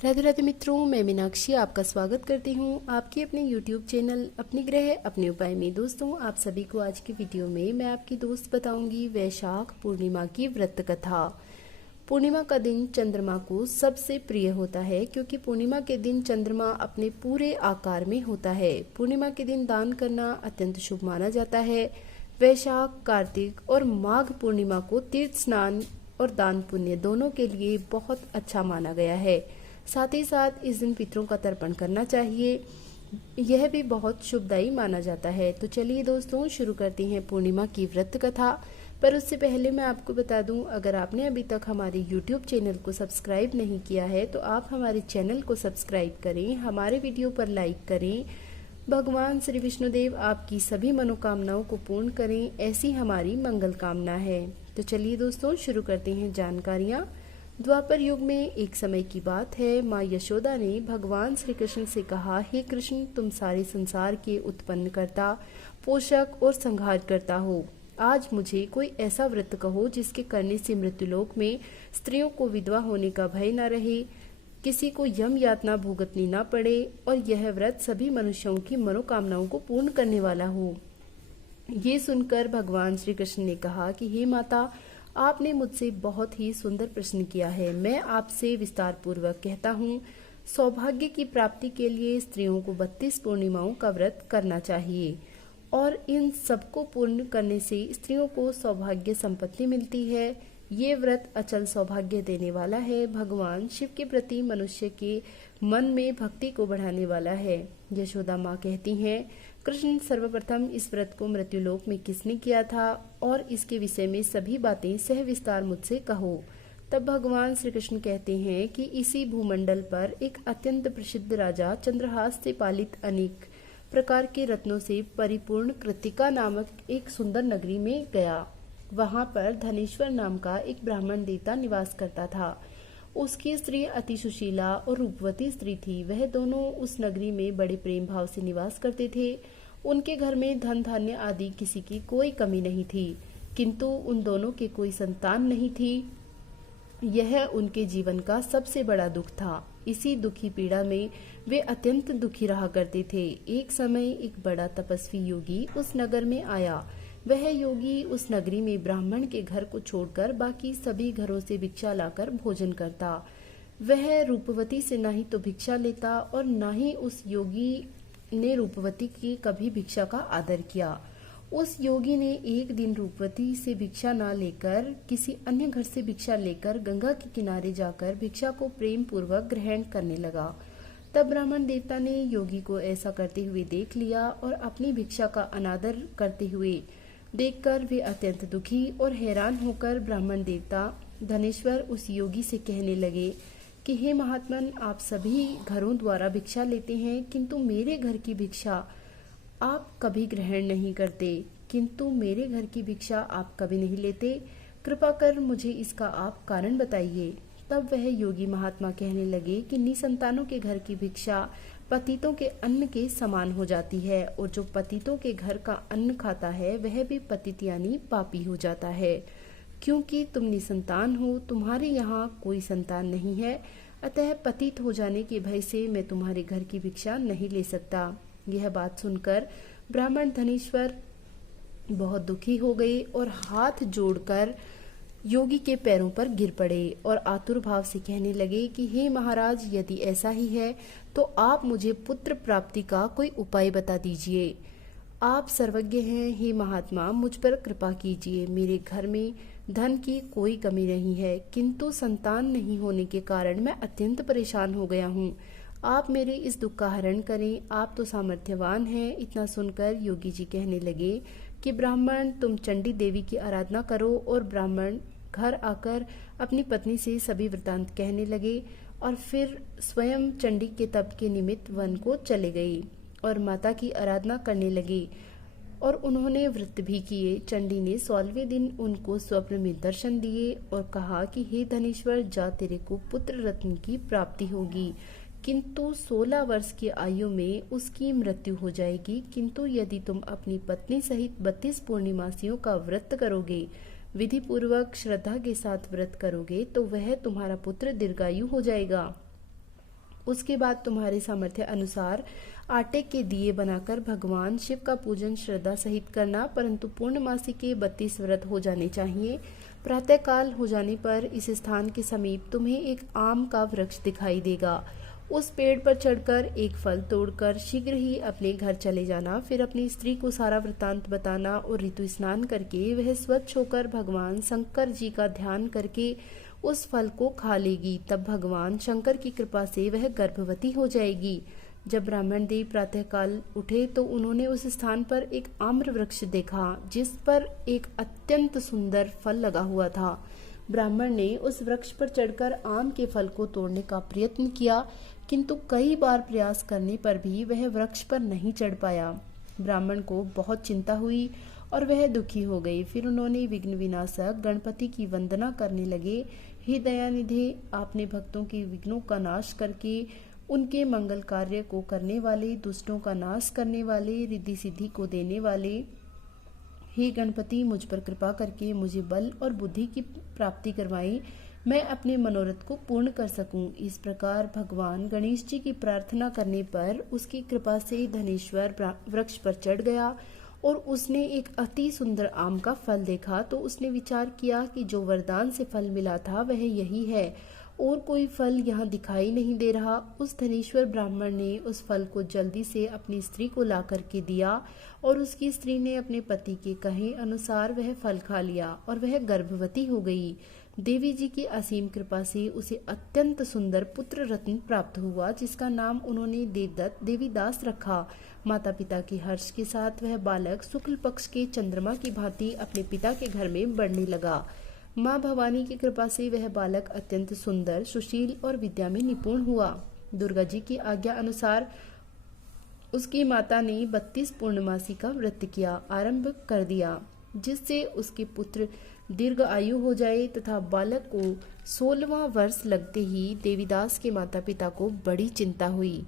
राधे राधे मित्रों, मैं मीनाक्षी आपका स्वागत करती हूँ आपके अपने YouTube चैनल अपनी ग्रह अपने उपाय में। दोस्तों, आप सभी को आज की वीडियो में मैं आपकी दोस्त बताऊंगी वैशाख पूर्णिमा की व्रत कथा। पूर्णिमा का दिन चंद्रमा को सबसे प्रिय होता है क्योंकि पूर्णिमा के दिन चंद्रमा अपने पूरे आकार में होता है। पूर्णिमा के दिन दान करना अत्यंत शुभ माना जाता है। वैशाख, कार्तिक और माघ पूर्णिमा को तीर्थ स्नान और दान पुण्य दोनों के लिए बहुत अच्छा माना गया है। साथ ही साथ इस दिन पितरों का तर्पण करना चाहिए, यह भी बहुत शुभदायी माना जाता है। तो चलिए दोस्तों, शुरू करते हैं पूर्णिमा की व्रत कथा। पर उससे पहले मैं आपको बता दूं, अगर आपने अभी तक हमारे YouTube चैनल को सब्सक्राइब नहीं किया है तो आप हमारे चैनल को सब्सक्राइब करें, हमारे वीडियो पर लाइक करें। भगवान श्री विष्णुदेव आपकी सभी मनोकामनाओं को पूर्ण करें, ऐसी हमारी मंगल कामना है। तो चलिए दोस्तों, शुरू करते हैं जानकारियाँ। द्वापर युग में एक समय की बात है, माँ यशोदा ने भगवान श्री कृष्ण से कहा, हे कृष्ण, तुम सारे संसार के उत्पन्न करता, पोषक और संहार करता हो। आज मुझे कोई ऐसा व्रत कहो जिसके करने से मृत्युलोक में स्त्रियों को विधवा होने का भय न रहे, किसी को यम यातना भुगतनी न पड़े और यह व्रत सभी मनुष्यों की मनोकामनाओं को पूर्ण करने वाला हो। ये सुनकर भगवान श्री कृष्ण ने कहा कि हे माता, आपने मुझसे बहुत ही सुंदर प्रश्न किया है। मैं आपसे विस्तार पूर्वक कहता हूँ। सौभाग्य की प्राप्ति के लिए स्त्रियों को 32 पूर्णिमाओं का व्रत करना चाहिए और इन सबको पूर्ण करने से स्त्रियों को सौभाग्य संपत्ति मिलती है। ये व्रत अचल सौभाग्य देने वाला है। भगवान शिव के प्रति मनुष्य के मन में भक्ति को बढ़ाने वाला है। यशोदा माँ कहती हैं, कृष्ण, सर्वप्रथम इस व्रत को मृत्युलोक में किसने किया था और इसके विषय में सभी बातें सहविस्तार मुझसे कहो। तब भगवान श्री कृष्ण कहते हैं कि इसी भूमंडल पर एक अत्यंत प्रसिद्ध राजा चंद्रहास से पालित अनेक प्रकार के रत्नों से परिपूर्ण कृतिका नामक एक सुंदर नगरी में गया। वहां पर धनेश्वर नाम का एक ब्राह्मण देवता निवास करता था। उसकी स्त्री अति सुशीला और रूपवती स्त्री थी। वह दोनों उस नगरी में बड़े प्रेम भाव से निवास करते थे। उनके घर में धन धान्य आदि किसी की कोई कमी नहीं थी, किंतु उन दोनों के कोई संतान नहीं थी। यह उनके जीवन का सबसे बड़ा दुख था। इसी दुखी पीड़ा में वे अत्यंत दुखी रहा करते थे। एक समय एक बड़ा तपस्वी योगी उस नगर में आया। वह योगी उस नगरी में ब्राह्मण के घर को छोड़कर बाकी सभी घरों से भिक्षा लाकर भोजन करता। वह रूपवती से न ही तो भिक्षा लेता और न ही उस योगी ने रूपवती की कभी भिक्षा का आदर किया। उस योगी ने एक दिन रूपवती से भिक्षा न लेकर किसी अन्य घर से भिक्षा लेकर गंगा के किनारे जाकर भिक्षा को प्रेम पूर्वक ग्रहण करने लगा। तब ब्राह्मण देवता ने योगी को ऐसा करते हुए देख लिया और अपनी भिक्षा का अनादर करते हुए देखकर वे अत्यंत दुखी और हैरान होकर ब्राह्मण देवता धनेश्वर उस योगी से कहने लगे कि हे महात्मन, आप सभी घरों द्वारा भिक्षा लेते हैं, किंतु मेरे घर की भिक्षा आप कभी ग्रहण नहीं करते। किंतु मेरे घर की भिक्षा आप कभी नहीं लेते। कृपा कर मुझे इसका आप कारण बताइए। तब वह योगी महात्मा कहने लगे कि निसंतानों के घर की भिक्षा पतितों के अन्न के समान हो जाती है और जो पतितों के घर का अन्न खाता है वह भी पतित यानी पापी हो जाता है। क्योंकि तुम निसंतान हो, तुम्हारे यहाँ कोई संतान नहीं है, अतः पतित हो जाने के भय से मैं तुम्हारे घर की भिक्षा नहीं ले सकता। यह बात सुनकर ब्राह्मण धनेश्वर बहुत दुखी हो गए और हाथ जोड़कर योगी के पैरों पर गिर पड़े और आतुर भाव से कहने लगे कि हे महाराज, यदि ऐसा ही है तो आप मुझे पुत्र प्राप्ति का कोई उपाय बता दीजिए। आप सर्वज्ञ हैं, हे महात्मा, मुझ पर कृपा कीजिए। मेरे घर में धन की कोई कमी नहीं है, किंतु संतान नहीं होने के कारण मैं अत्यंत परेशान हो गया हूँ। आप मेरे इस दुख का हरण करें, आप तो सामर्थ्यवान हैं। इतना सुनकर योगी जी कहने लगे कि ब्राह्मण, तुम चंडी देवी की आराधना करो। और ब्राह्मण घर आकर अपनी पत्नी से सभी वृतांत कहने लगे और फिर स्वयं चंडी के तप के निमित्त वन को चले गए और माता की आराधना करने लगे और उन्होंने व्रत भी किए। चंडी ने 16वें दिन उनको स्वप्न में दर्शन दिए और कहा कि हे धनेश्वर, जा, तेरे को पुत्र रत्न की प्राप्ति होगी, किंतु 16 वर्ष की आयु में उसकी मृत्यु हो जाएगी। किंतु यदि तुम अपनी पत्नी सहित 32 पूर्णिमासियों का व्रत करोगे, विधि पूर्वक श्रद्धा के साथ व्रत करोगे, तो वह तुम्हारा पुत्र दीर्घायु हो जाएगा। उसके बाद तुम्हारे सामर्थ्य अनुसार आटे के दिए बनाकर भगवान शिव का पूजन श्रद्धा सहित करना, परंतु पूर्णमासी के 32 व्रत हो जाने चाहिए। प्रातःकाल हो जाने पर इस स्थान के समीप तुम्हें एक आम का वृक्ष दिखाई देगा। उस पेड़ पर चढ़कर एक फल तोड़कर शीघ्र ही अपने घर चले जाना। फिर अपनी स्त्री को सारा वृतांत बताना और ऋतु स्नान करके वह स्वच्छ होकर भगवान शंकर जी का ध्यान करके उस फल को खा लेगी। तब भगवान शंकर की कृपा से वह गर्भवती हो जाएगी। जब ब्राह्मण देव प्रातःकाल उठे तो उन्होंने उस स्थान पर एक आम्र वृक्ष देखा जिस पर एक अत्यंत सुंदर फल लगा हुआ था। ब्राह्मण ने उस वृक्ष पर चढ़कर आम के फल को तोड़ने का प्रयत्न किया, किंतु कई बार प्रयास करने पर भी वह वृक्ष पर नहीं चढ़ पाया। ब्राह्मण को बहुत चिंता हुई और वह दुखी हो गई। फिर उन्होंने विघ्न विनाशक गणपति की वंदना करने लगे। हे दयानिधे, आपने भक्तों के विघ्नों का नाश करके उनके मंगल कार्य को करने वाले, दुष्टों का नाश करने वाले, रिद्धि सिद्धि को देने वाले, हे गणपति, मुझ पर कृपा करके मुझे बल और बुद्धि की प्राप्ति करवाई, मैं अपने मनोरथ को पूर्ण कर सकूं। इस प्रकार भगवान गणेश जी की प्रार्थना करने पर उसकी कृपा से धनेश्वर वृक्ष पर चढ़ गया और उसने एक अति सुंदर आम का फल देखा। तो उसने विचार किया कि जो वरदान से फल मिला था वह यही है और कोई फल यहाँ दिखाई नहीं दे रहा। उस धनेश्वर ब्राह्मण ने उस फल को जल्दी से अपनी स्त्री को ला करके दिया और उसकी स्त्री ने अपने पति के कहे अनुसार वह फल खा लिया और वह गर्भवती हो गई। देवी जी की असीम कृपा से उसे अत्यंत सुंदर पुत्र रत्न प्राप्त हुआ, जिसका नाम उन्होंने देवदत्त देवीदास रखा। माता पिता के हर्ष के साथ वह बालक शुक्ल पक्ष के चंद्रमा की भांति अपने पिता के घर में बढ़ने लगा। माँ भवानी की कृपा से वह बालक अत्यंत सुंदर, सुशील और विद्या में निपुण हुआ। दुर्गा जी की आज्ञा अनुसार उसकी माता ने 32 पूर्णमासी का व्रत किया आरंभ कर दिया, जिससे उसके पुत्र दीर्घ आयु हो जाए तथा बालक को 16वां वर्ष लगते ही देवीदास के माता पिता को बड़ी चिंता हुई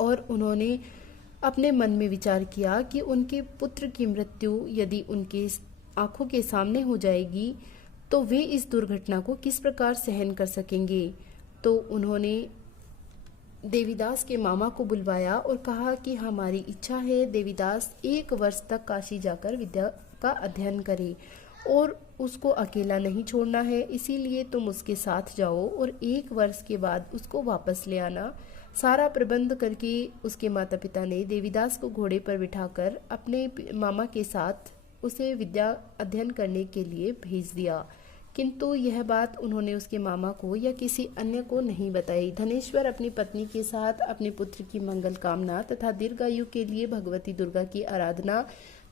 और उन्होंने अपने मन में विचार किया कि उनके पुत्र की मृत्यु यदि उनके आंखों के सामने हो जाएगी तो वे इस दुर्घटना को किस प्रकार सहन कर सकेंगे। तो उन्होंने देवीदास के मामा को बुलवाया और कहा कि हमारी इच्छा है देवीदास 1 वर्ष तक काशी जाकर विद्या का अध्ययन करे और उसको अकेला नहीं छोड़ना है, इसीलिए तुम उसके साथ जाओ और 1 वर्ष के बाद उसको वापस ले आना। सारा प्रबंध करके उसके माता पिता ने देवीदास को घोड़े पर बिठाकर अपने मामा के साथ उसे विद्या अध्ययन करने के लिए भेज दिया, किंतु यह बात उन्होंने उसके मामा को या किसी अन्य को नहीं बताई। धनेश्वर अपनी पत्नी के साथ अपने पुत्र की मंगल कामना तथा दीर्घायु के लिए भगवती दुर्गा की आराधना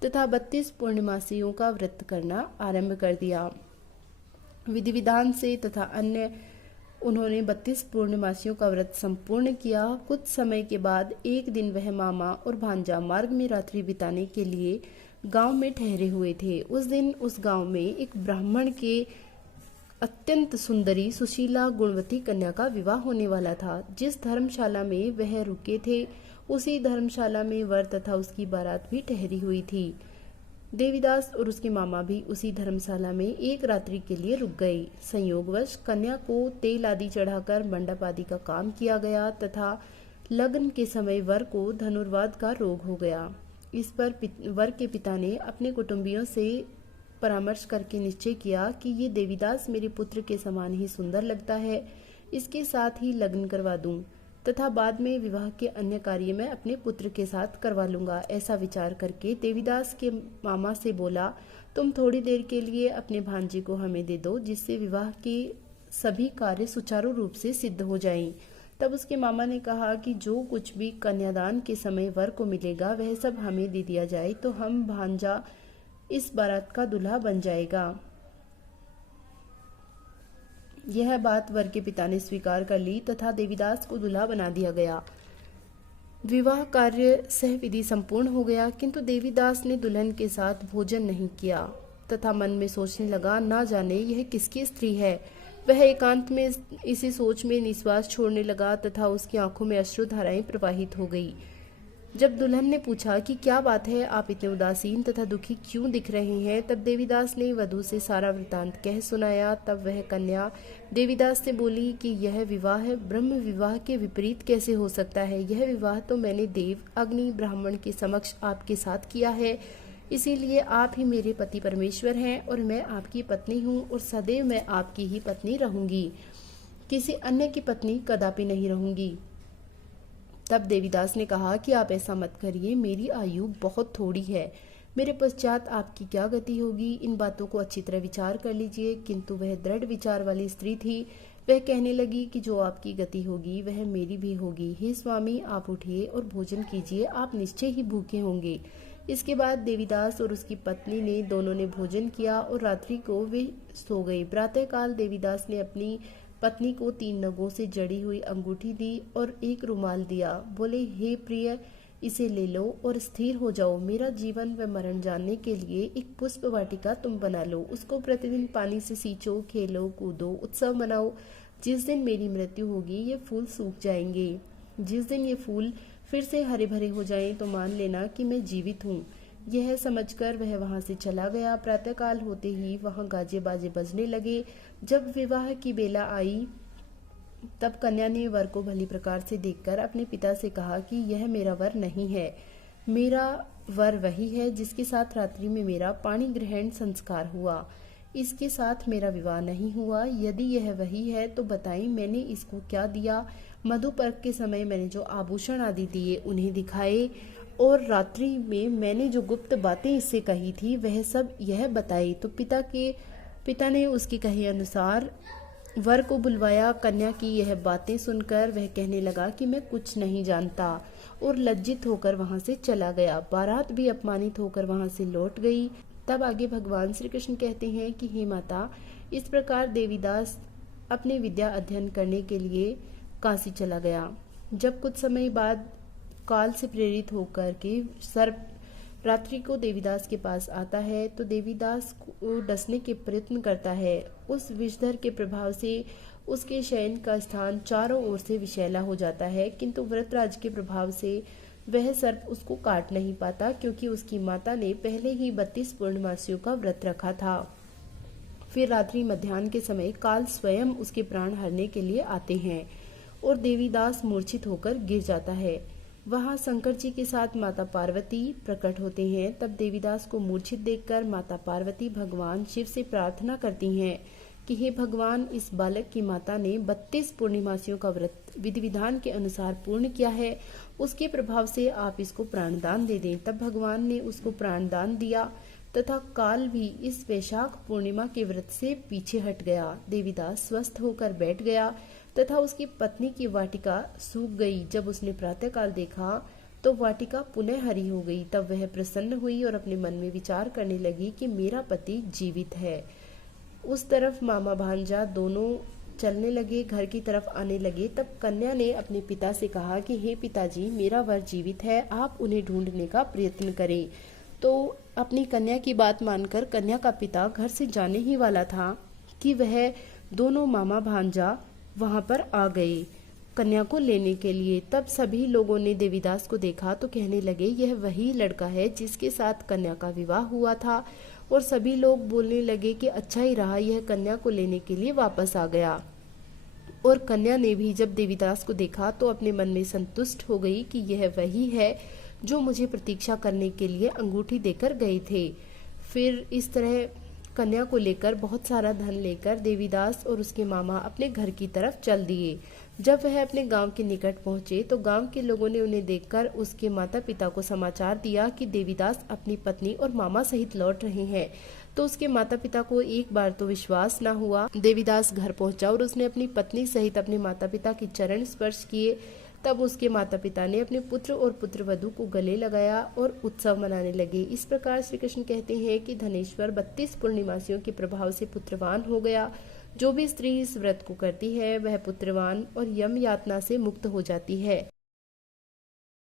तथा 32 पूर्णमासियों का व्रत करना आरंभ कर दिया। विधि विधान से तथा अन्य उन्होंने 32 पूर्णमासियों का व्रत संपूर्ण किया। कुछ समय के बाद एक दिन वह मामा और भांजा मार्ग में रात्रि बिताने के लिए गांव में ठहरे हुए थे। उस दिन उस गांव में एक ब्राह्मण के अत्यंत सुंदरी सुशीला गुणवती कन्या का विवाह होने वाला था। जिस धर्मशाला में वह रुके थे उसी धर्मशाला में वर तथा उसकी बारात भी ठहरी हुई थी। देवीदास और उसके मामा भी उसी धर्मशाला में एक रात्रि के लिए रुक गए। संयोगवश कन्या को तेल आदि चढ़ाकर मंडप आदि का काम किया गया तथा लग्न के समय वर को धनुर्वात का रोग हो गया। इस पर वर के पिता ने अपने कुटुंबियों से परामर्श करके निश्चय किया कि ये देवीदास मेरे पुत्र के समान ही सुंदर लगता है, इसके साथ ही लग्न करवा दूं तथा बाद में विवाह के अन्य कार्य मैं अपने पुत्र के साथ करवा लूंगा। ऐसा विचार करके देवीदास के मामा से बोला, तुम थोड़ी देर के लिए अपने भांजे को हमें दे दो, जिससे विवाह के सभी कार्य सुचारू रूप से सिद्ध हो जाएं। तब उसके मामा ने कहा कि जो कुछ भी कन्यादान के समय वर को मिलेगा वह सब हमें दे दिया जाए तो हम भांजा इस बारात का दूल्हा बन जाएगा। यह बात वर के पिता ने स्वीकार कर ली तथा देवीदास को दूल्हा बना दिया गया। विवाह कार्य सहविधि संपूर्ण हो गया, किंतु देवीदास ने दुल्हन के साथ भोजन नहीं किया तथा मन में सोचने लगा, ना जाने यह किसकी स्त्री है। वह एकांत में इसी सोच में निश्वास छोड़ने लगा तथा उसकी आंखों में अश्रुधाराएं प्रवाहित हो गई। जब दुल्हन ने पूछा कि क्या बात है, आप इतने उदासीन तथा दुखी क्यों दिख रहे हैं, तब देवीदास ने वधू से सारा वृतांत कह सुनाया। तब वह कन्या देवीदास से बोली कि यह विवाह ब्रह्म विवाह के विपरीत कैसे हो सकता है। यह विवाह तो मैंने देव, अग्नि, ब्राह्मण के समक्ष आपके साथ किया है, इसीलिए आप ही मेरे पति परमेश्वर हैं और मैं आपकी पत्नी हूँ और सदैव मैं आपकी ही पत्नी रहूंगी, किसी अन्य की पत्नी कदापि नहीं रहूंगी। तब देवीदास ने कहा कि आप ऐसा मत करिए, मेरी आयु बहुत थोड़ी है, मेरे पश्चात आपकी क्या गति होगी, इन बातों को अच्छी तरह विचार कर लीजिए। किंतु वह दृढ़ विचार वाली स्त्री थी। वह कहने लगी कि जो आपकी गति होगी वह मेरी भी होगी। हे स्वामी, आप उठिए और भोजन कीजिए, आप निश्चय ही भूखे होंगे। इसके बाद देवीदास और उसकी पत्नी ने दोनों ने भोजन किया और रात्रि को वे सो गए। प्रातःकाल देवीदास ने अपनी पत्नी को 3 नगों से जड़ी हुई अंगूठी दी और एक रुमाल दिया। बोले, हे प्रिय, इसे ले लो और स्थिर हो जाओ। मेरा जीवन व मरण जानने के लिए एक पुष्प वाटिका तुम बना लो, उसको प्रतिदिन पानी से सींचो, खेलो कूदो, उत्सव मनाओ। जिस दिन मेरी मृत्यु होगी ये फूल सूख जाएंगे। जिस दिन ये फूल फिर से हरे भरे हो जाएं तो मान लेना कि मैं जीवित हूँ। यह समझकर वह वहां से चला गया। प्रातःकाल होते ही वहां गाजे बाजे बजने लगे। जब विवाह की बेला आई तब कन्या ने वर को भली प्रकार से देखकर अपने पिता से कहा कि यह मेरा वर नहीं है, मेरा वर वही है जिसके साथ रात्रि में मेरा पाणी ग्रहण संस्कार हुआ, इसके साथ मेरा विवाह नहीं हुआ। यदि यह वही है तो बताएं, मैंने इसको क्या दिया। मधुपर्क के समय मैंने जो आभूषण आदि दिए उन्हें दिखाए और रात्रि में मैंने जो गुप्त बातें इससे कही थी वह सब यह बताई। तो पिता ने उसके कहे अनुसार वर को बुलवाया। कन्या की यह बातें सुनकर वह कहने लगा कि मैं कुछ नहीं जानता और लज्जित होकर वहां से चला गया। बारात भी अपमानित होकर वहां से लौट गई। तब आगे भगवान श्री कृष्ण कहते हैं कि हे माता, इस प्रकार देवीदास अपने विद्या अध्ययन करने के लिए काशी चला गया। जब कुछ समय बाद काल से प्रेरित होकर के सर्प रात्रि को देवीदास के पास आता है तो देवीदास को डसने के प्रयत्न करता है। उस विषधर के प्रभाव से उसके शयन का स्थान चारों ओर से विषैला हो जाता है, किंतु व्रतराज के प्रभाव से वह सर्प उसको काट नहीं पाता, क्योंकि उसकी माता ने पहले ही 32 पूर्णमासियों का व्रत रखा था। फिर रात्रि मध्याह्न के समय काल स्वयं उसके प्राण हरने के लिए आते हैं और देवीदास मूर्छित होकर गिर जाता है। वहां शंकर जी के साथ माता पार्वती प्रकट होते हैं। तब देवीदास को मूर्छित देखकर माता पार्वती भगवान शिव से प्रार्थना करती हैं कि हे भगवान, इस बालक की माता ने 32 पूर्णिमासियों का व्रत विधि विधान के अनुसार पूर्ण किया है, उसके प्रभाव से आप इसको प्राणदान दे दें। तब भगवान ने उसको प्राणदान दिया तथा काल भी इस वैशाख पूर्णिमा के व्रत से पीछे हट गया। देवीदास स्वस्थ होकर बैठ गया तथा उसकी पत्नी की वाटिका सूख गई। जब उसने प्रातःकाल देखा तो वाटिका पुनः हरी हो गई। तब वह प्रसन्न हुई और अपने मन में विचार करने लगी कि मेरा पति जीवित है। उस तरफ मामा भांजा दोनों चलने लगे, घर की तरफ आने लगे। तब कन्या ने अपने पिता से कहा कि हे पिताजी, मेरा वर जीवित है, आप उन्हें ढूंढने का प्रयत्न करें। तो अपनी कन्या की बात मानकर कन्या का पिता घर से जाने ही वाला था कि वह दोनों मामा भांजा वहां पर आ गए कन्या को लेने के लिए। तब सभी लोगों ने देवीदास को देखा तो कहने लगे, यह वही लड़का है जिसके साथ कन्या का विवाह हुआ था। और सभी लोग बोलने लगे कि अच्छा ही रहा, यह कन्या को लेने के लिए वापस आ गया। और कन्या ने भी जब देवीदास को देखा तो अपने मन में संतुष्ट हो गई कि यह वही है जो मुझे प्रतीक्षा करने के लिए अंगूठी देकर गए थे। फिर इस तरह कन्या को लेकर बहुत सारा धन लेकर देवीदास और उसके मामा अपने घर की तरफ चल दिए। जब वह अपने गांव के निकट पहुंचे तो गांव के लोगों ने उन्हें देखकर उसके माता पिता को समाचार दिया कि देवीदास अपनी पत्नी और मामा सहित लौट रहे हैं। तो उसके माता पिता को एक बार तो विश्वास न हुआ। देवीदास घर पहुंचा और उसने अपनी पत्नी सहित अपने माता पिता के चरण स्पर्श किए। तब उसके माता पिता ने अपने पुत्र और पुत्रवधू को गले लगाया और उत्सव मनाने लगे। इस प्रकार श्री कृष्ण कहते हैं कि धनेश्वर 32 पूर्णिमासियों के प्रभाव से पुत्रवान हो गया। जो भी स्त्री इस व्रत को करती है वह पुत्रवान और यम यातना से मुक्त हो जाती है।